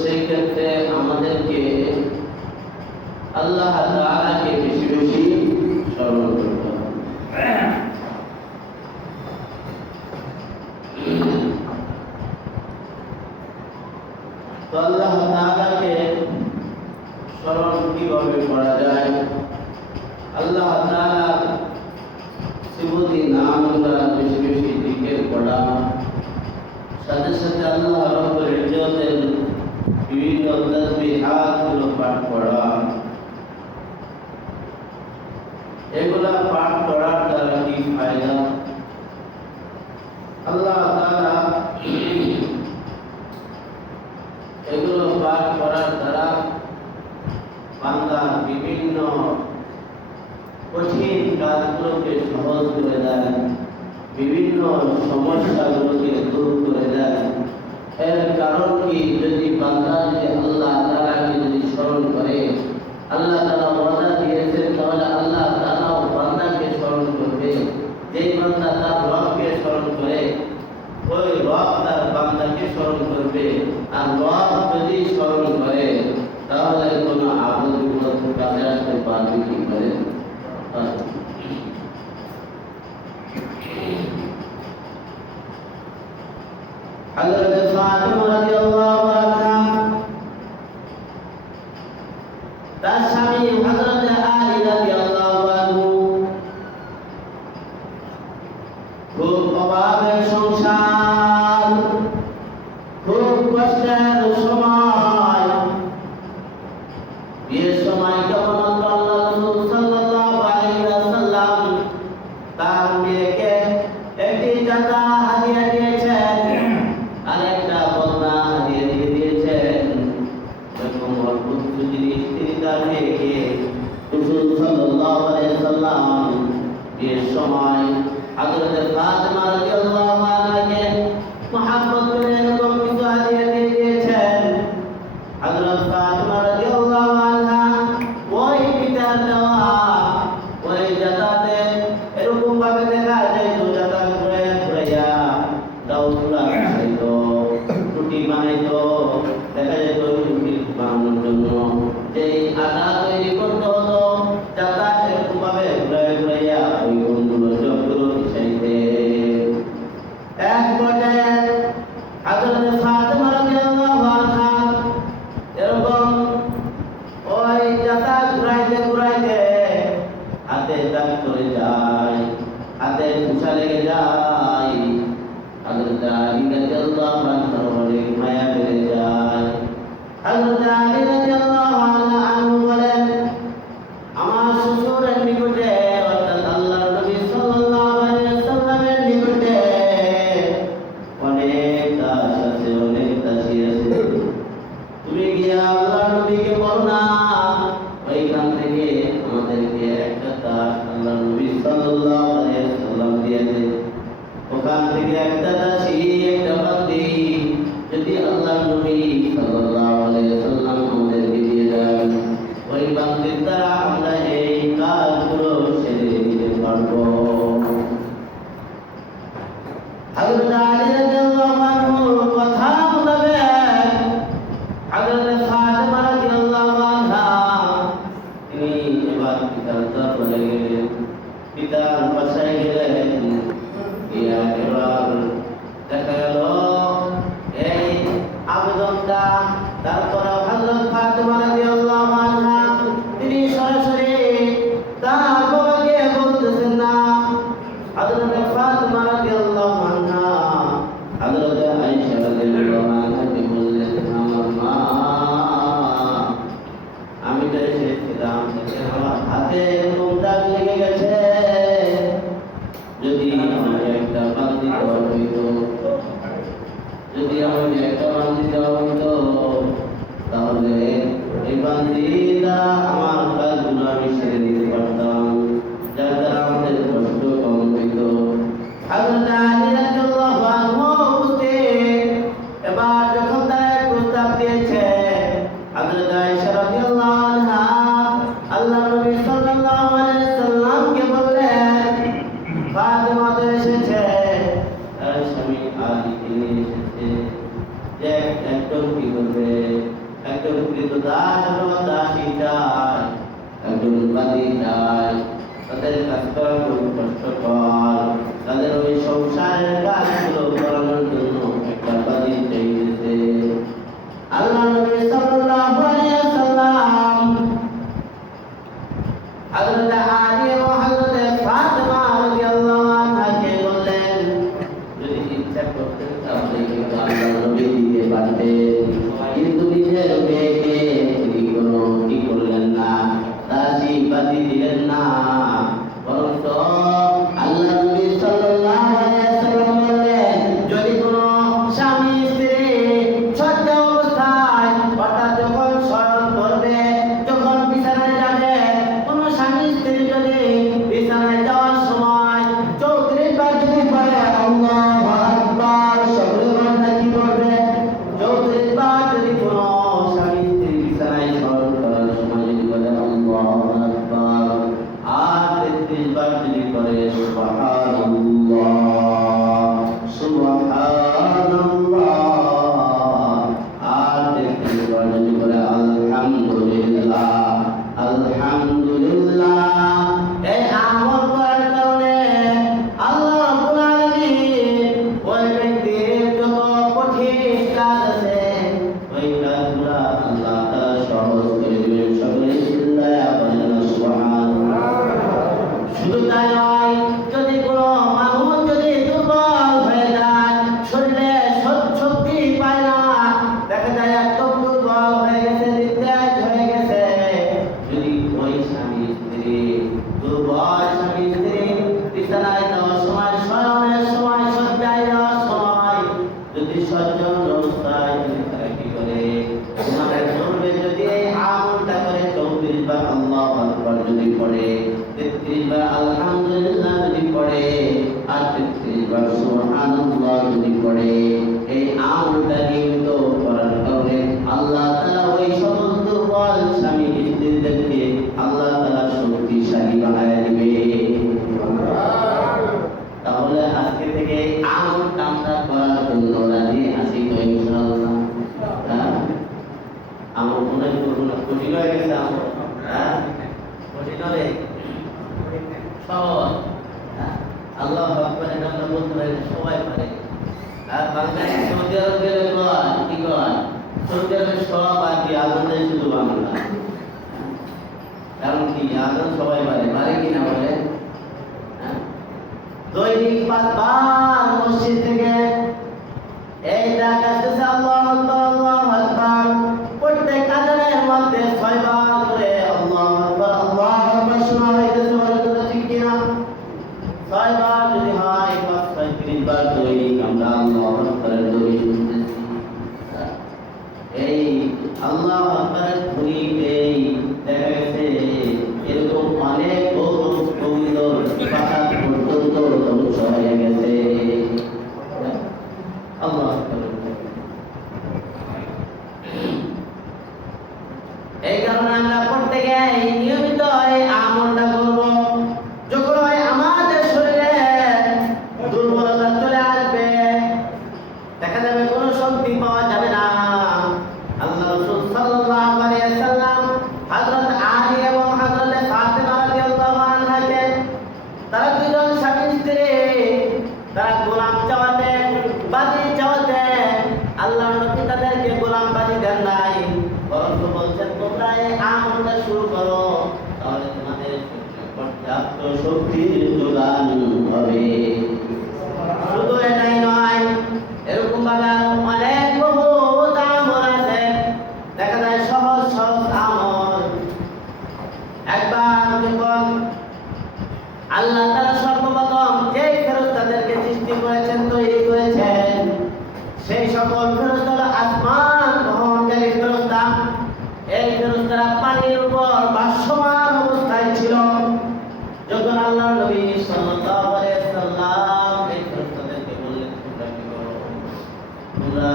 সেই ক্ষেত্রে আমাদেরকে আল্লাহ তাআলাকে বেশি বেশি স্মরণ করতে হবে। তো আল্লাহ তাআলাকে স্মরণ কিভাবে করা যায়? আল্লাহ তাআলার সিফাতি নামগুলো বেশি বেশি জিকির করা, সাথে সাথে আল্লাহ রাব্বুল ইজ্জতের বিভিন্ন তাসবিহাতগুলো পাঠ করা, এগুলা পাঠ করার দ্বারা কি ফায়দা? আল্লাহ তাআলা এগুলো পাঠ করার দ্বারা বান্দা বিভিন্ন কঠিন কাজগুলোকে সহজ করে দেয়, বিভিন্ন সমস্যাগুলোকে দূর করে দেয়। এর কারণ কি? যদি বান্দা আল্লাহ তাআলাকে যদি স্মরণ করে, আল্লাহ তাআলা ওয়াদা দিয়েছেন, তাহলে আল্লাহ তাআলা বান্দাকে স্মরণ করবে। যে বান্দা তার রবকে স্মরণ করে, ওই রব তার বান্দাকে স্মরণ করবে। আর রব যদি স্মরণ করে, তাহলে কোনো আপদ বিপদ কাছে আসতে পারবে কি করে? হযরত ফাতিমা রাদিয়াল্লাহু আনহা তার স্বামী হযরত আলী রাদিয়াল্লাহু আনহু খুব অভাবের সংসার, খুব কষ্টের সময়, বিয়ের সময় কেবলমাত্র আল্লাহ রাসূল সাল্লাল্লাহু আলাইহি ওয়াসাল্লাম তার মেয়েকে একটি চাদা হাদিয়া দিয়েছেন, আর একটা বদনা হাদিয়া দিয়ে দিয়েছেন। এরকম অল্প কিছু জিনিস তিনি তার মেয়েকে রাসূল সাল্লাল্লাহু আলাইহি ওয়াসাল্লাম বিয়ের সময় হযরত ফাতিমা রাদিয়াল্লাহু আনহাকে মহব্বত করে এরকম কিছু হাদিয়া দিয়ে দিয়েছেন। হযরত ফাতিমা রাদিয়াল্লাহু আনহা ওই পিতার দেওয়া ওই জাতাতে এরকম ভাবে দেখা যায় তো জাতা ঘুরে ঘুরাইয়া দাউলা খাইতো, রুটি বানাইতো। দেখা যেত রুটি বানানোর জন্য যে আটা তৈরি করতে হতো, জাতা এরকম ভাবে ঘুরে ঘুরাইয়া ওই কোনগুলো সবগুলো মিশাইতে। এক পর্যায়ে হযরত ফাতিমা রাদিয়াল্লাহু আনহা এরকম ওই জাতা ঘুরাইতে ঘুরাইতে হাতে দাগ করে যায়, হাতে ঘুষা লেগে যায়। হযরত আলী রাদিয়াল্লাহু আনহু অনেক মায়া বেড়ে যায়। হযরত আলী রাদিয়াল্লাহু আনহু বলেন, আমার শ্বশুরের নিকটে অর্থাৎ আল্লাহর নবী সাল্লাল্লাহু আলাইহি ওয়াসাল্লামের নিকটে অনেক দাস আছে, অনেক দাসী আছে। তুমি গিয়ে আল্লাহর নবীকে বলো না, ওইখান থেকে আমাদেরকে একটা দাস আল্লাহর নবী সাল্লাল্লাহু আলাইহি ওয়াসাল্লাম দিয়েছে। ওখান থেকে একটা দাসী, একটা বান্দি যদি আল্লাহর নবী সাল্লাল্লাহু আলাইহি ওয়াসাল্লাম আমাদেরকে দিয়ে দেন, ওই বান্দির দ্বারা আমরা এই কাজগুলো সেরে নিতে পারবো। হযরত আলী রাদিয়াল্লাহু আনহুর কথা মোতাবেক হযরত ফাতিমা রাদিয়াল্লাহু আনহা তিনি এবার পিতার দরবারে গেলেন, পিতার বাসায় গেলেন। এবার দেখা গেল এই আবেদনটা, তারপরে হযরত ফাতিমা রাদিয়াল্লাহু আনহা তিনি সরাসরি তার বাবাকে বলতেছেন না। হযরত ফাতিমা রাদিয়াল্লাহু আনহা হযরত আয়েশা রাদিয়াল্লাহু আনহাকে বললেন, আমার মা, আমি তো এসেছিলাম, আমার হাতে এরকম দাগ লেগে গেছে, যদি আমাকে একটা বান্দি দেওয়া হইতো, যদি আমাকে একটা বান্দি দেওয়া হইতো, তাহলে এই বান্দি দ্বারা আমার কাজগুলো আমি সেরে দিতে পারতাম, যার দ্বারা আমাদের কষ্ট কম হইতো। হযরত আলী রাদিয়াল্লাহু আনহু উপস্থিত। এবার যখন তারা প্রস্তাব দিয়েছে, হযরত আয়েশা রাদিয়াল্লাহু আনহা আল্লাহর নবী সাল্লাল্লাহু আলাইহি ওয়াসাল্লামকে বললেন, ফাতিমা তো এসেছে, তার স্বামী আলীকে নিয়ে এসেছে, যে একজন কি করবে? একজন বাদী যায়, তাদের কাজ করা খুব কষ্টকর, তাদের ওই সংসারের কাজগুলো করানোর জন্য একটা বাদী চাইতেছে। আল্লাহ নবী সাল্লাল্লাহু আলাইহি ওয়াসাল্লাম হযরত আলী এবং হযরত ফাতিমা রাদিয়াল্লাহু আনহাকে বললেন, যদি ইচ্ছা করতেন তাহলে কিন্তু আল্লাহ নবী দিতে পারতেন, কিন্তু নিজের মেয়েকে তিনি কোনো কি করলেন না, দাসী বাদী দিলেন না, বরং তো আল্লাহ নবী সাল্লাল্লাহু আলাইহি ওয়াসাল্লাম বললেন, যদি কোনো স্বামী স্ত্রী সজ্জা অবস্থায় হঠাৎ যখন শয়ন করবে, যখন বিছানায় যাবে, কোনো স্বামী স্ত্রী যদি বিছানায় যাওয়ার সময় 34 বার যদি পড়ে আল্লাহু আকবার, সকলে কি করবে? 34 বার যদি কোনো স্বামী স্ত্রী বিছানায় শয়ন করার সময় যদি বলে আল্লাহু আকবার, আর 33 বার যদি করে সুবহানাল্লাহ সুবহানাল্লাহ, আর 33 বার যদি করে আলহামদুলিল্লাহ আলহামদুলিল্লাহ, এই আমল করার কারণে আল্লাহ রাব্বুল আলামিন ওই ব্যক্তির যত কঠিন কাজ আছে ওই কাজগুলো আল্লাহ তাআলা সহজ করে দিবেন। সকলে চিল্লায়া বলেন সুবহানাল্লাহ। শুধু তাই নয়, যদি কোনো মানুষ যদি দুর্বল হয়ে যায়, শরীরে শক্তি পায় না, দেখা যায় একদম দুর্বল হয়ে গেছে, নির্দেশ হয়ে গেছে, যদি ওই স্বামী স্ত্রী দুর্বল স্বামী স্ত্রী বিছানায় যাওয়ার সময়, শয়নের সময়, শয্যায় যাওয়ার সময় যদি সজ্জন অবস্থায় যদি তারা কি করে ঘুমাতে চলবে, যদি এই আমলটা করে 34 বার আল্লাহু আকবার যদি পড়ে, 33 বার আলহামদুলিল্লাহ যদি পড়ে, আর 33 বার সুবহানাল্লাহ যদি পড়ে, এই আমলটা নিয়মিত করার কারণে আল্লাহ তাআলা ওই সকল দুর্বল স্বামী স্ত্রীদেরকে আল্লাহ তাআলা শক্তিশালী বানায় দিবে। তাহলে আজকে থেকে এই আমলটা আমরা করার জন্য রাজি আছি তো ইনশাআল্লাহ? আমল মনে করবো না, কঠিন হয়ে গেছে আমল, কঠিন হলে সহজ। আল্লাহু আকবার, এটা আমরা বলতে পারি সবাই পারে। আর বাংলায় সৌদি আরব গেলে কি কর, সৌদি আরবের সব আর কি আজান দেয় শুধু বাংলা, কারণ কি আজান সবাই পারে, পারে কিনা বলে? দৈনিক 5 বার মসজিদ থেকে এই ডাক আসতেছে আল্লাহু আকবার আল্লাহু আকবার, প্রত্যেক আজানের মধ্যে 6 বার করে আল্লাহু আকবার আল্লাহু আকবার শোনা হইতেছে, বলে তো ঠিক কিনা? 6 বার যদি হয় 35 বার দৈনিক আমরা আল্লাহু আকবারের ধ্বনি শুনতেছি। এই আল্লাহু আকবারের ধ্বনিতেই দেখা গেছে এরকম অনেক গোবিন্দ পাহাড় পর্যন্ত ধ্বংস হয়ে গেছে। আল্লাহু আকবার। এই কারণে আমরা প্রত্যেকে নিয়মিত এই আমলটা করব। যখন আমাদের শরীরে দুর্বলতা চলে আসবে, দেখা যাবে কোনো শক্তি পাওয়া যাবে না, আল্লাহ রাসূল সাল্লাল্লাহু আলাইহি ওয়াসাল্লাম হযরত আলী এবং হযরত ফাতিমা রাদিয়াল্লাহু আনহাকে, তারা দুজন স্বামী স্ত্রী, তারা গোলাম চাওয়াতেন, বাদী চাওয়াতেন, আল্লাহ নবী তাদেরকে গোলাম বাদী দেন নাই, বরং বলছেন তোমরা এই আমলটা শুরু করো, তাহলে তোমাদের পর্যাপ্ত শক্তির যোগান হবে। শুধু এটাই নয়, এরকম ভাবে অনেক বহুত আমল আছে, দেখা যায় সহজ সহজ আমল। একবার যখন আল্লাহ তাআলা সর্বপ্রথম যে ফেরেশতাদেরকে সৃষ্টি করেছেন, তৈরি করেছেন, সেই সকল ফেরেশতা হলো আসমান বহনকারী ফেরেশতা। এই ফেরেশতারা পানির উপর ভাসমান অবস্থায় ছিল। যখন আল্লাহ নবী সাল্লাল্লাহু আলাইহি ওয়াসাল্লাম এই ফেরেশতাদেরকে বললেন তোমরা কি করো, তোমরা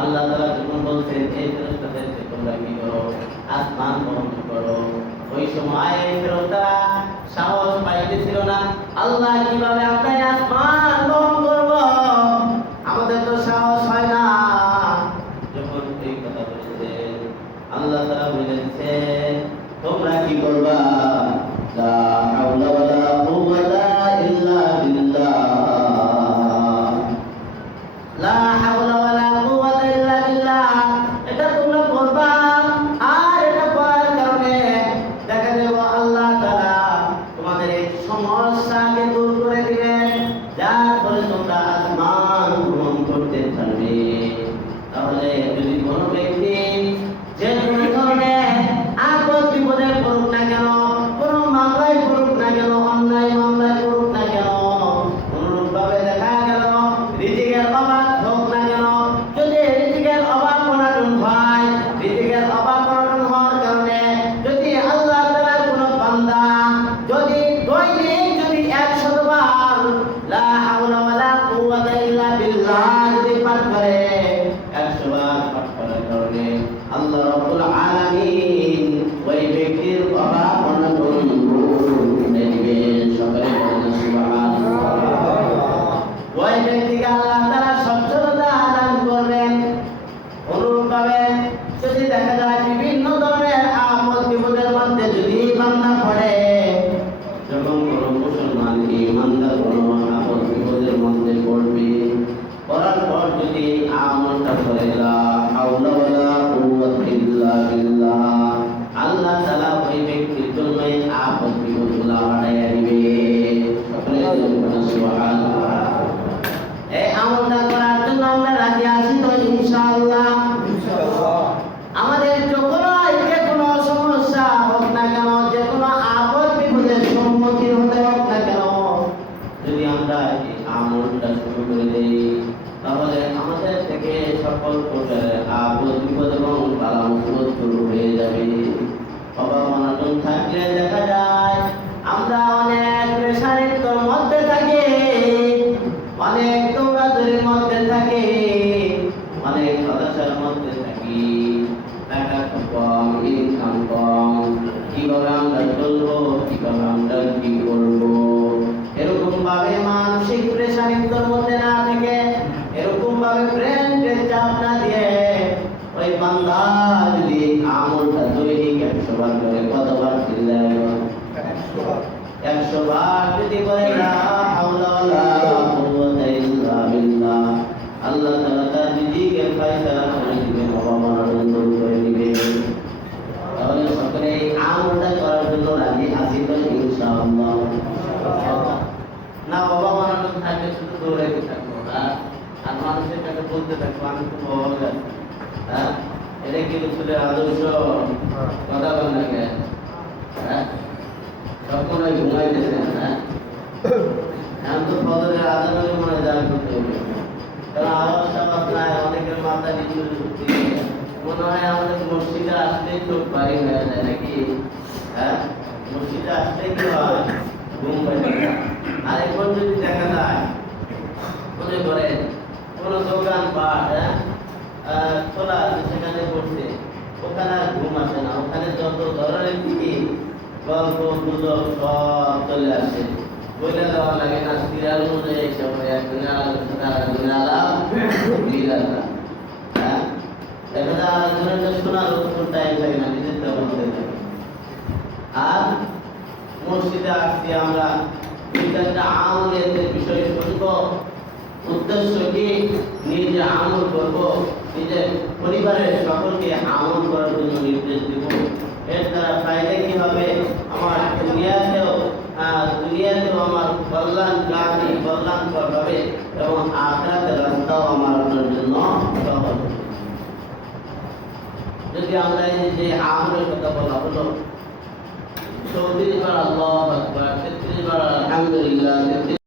আল্লাহ তাআলা যখন বলছেন এই ফেরেশতাদেরকে তোমরা কি করো, আসমান বহন করো, ওই সময় এই ফেরেশতারা সাহস পাইতেছিল না, আল্লাহ কিভাবে আমরা আসমান বহন করব, আমাদের তো সাহস হয় না। যখন এই কথা বলেছেন আল্লাহ তাআলা বলেছেন তোমরা কি করবে, কিভাবে আমরা চলবো, কিভাবে আমরা কি করবো। এরকম ভাবে মানসিক প্রেশানির মধ্যে না থেকে, এরকম ভাবে ব্রেনকে চাপ না দিয়ে ওই বান্দা যদি আমলটা তৈরি 100 বার করে, কতবার চিল্লায়? 100 বার যদি করে লা হাওলা ওয়ালা কুওয়াতা ইল্লা বিল্লাহ, আল্লাহ তাআলা তার রিজিকের ফায়সালা করে দিবেন, অভাব-অনটন দূর করে দিবেন। তাহলে সকলে এই আমলটা করার জন্য রাজি আছি তো ইনশাআল্লাহ? না অভাব-অনটন থাকলে শুধু দৌড়াইতে থাকবো, আর মানুষের কাছে বলতে থাকবো আমি খুব অভাবে আছি। এটা কি রসুলের আদর্শ? কথা বল না কে? সবসময় ঘুমাইতেছেন। এখন তো ফজরের আজান হলে মনে হয় জাল করতে হবে, কারণ আওয়াজ টাওয়াজ নাই, অনেকের মাথা নিচু মনে হয় আমাদের মসজিদে আসলেই চোখ বাড়ি হয়ে যায় নাকি? মসজিদে আসলেই কি হয়? ঘুম পাইতে। আর এখন যদি দেখা যায় মনে করেন কোন দোকান পাট খোলা আছে, সেখানে বসছে, ওখানে আর ঘুম আসে না। ওখানে যত ধরনের দিকে গল্প গুজব সব চলে আসে, বলে দেওয়া লাগে না সিরিয়াল অনুযায়ী সব একদিনে আলোচনা, একদিনে আলাপ, এখানে আলোচনাটা শোনার কোনো টাইম থাকে না, নিজের তেমন থাকে। আর মসজিদে আসছি আমরা একটা আমলের বিষয় শুনবো, উদ্দেশ্য কি? নিজে আমল করবো, নিজের পরিবারের সকলকে আমল করার জন্য নির্দেশ দেব। এর দ্বারা ফায়দা কি হবে? আমার দুনিয়াতেও আমার কল্যাণকারী, কল্যাণকর হবে এবং আখিরাতের রাস্তাও আমার জন্য সহজ। যদি আমরা এই যে আমলের কথা বলা হলো, 34 বার আল্লাহু আকবার, 33 বার আলহামদুলিল্লাহ, 33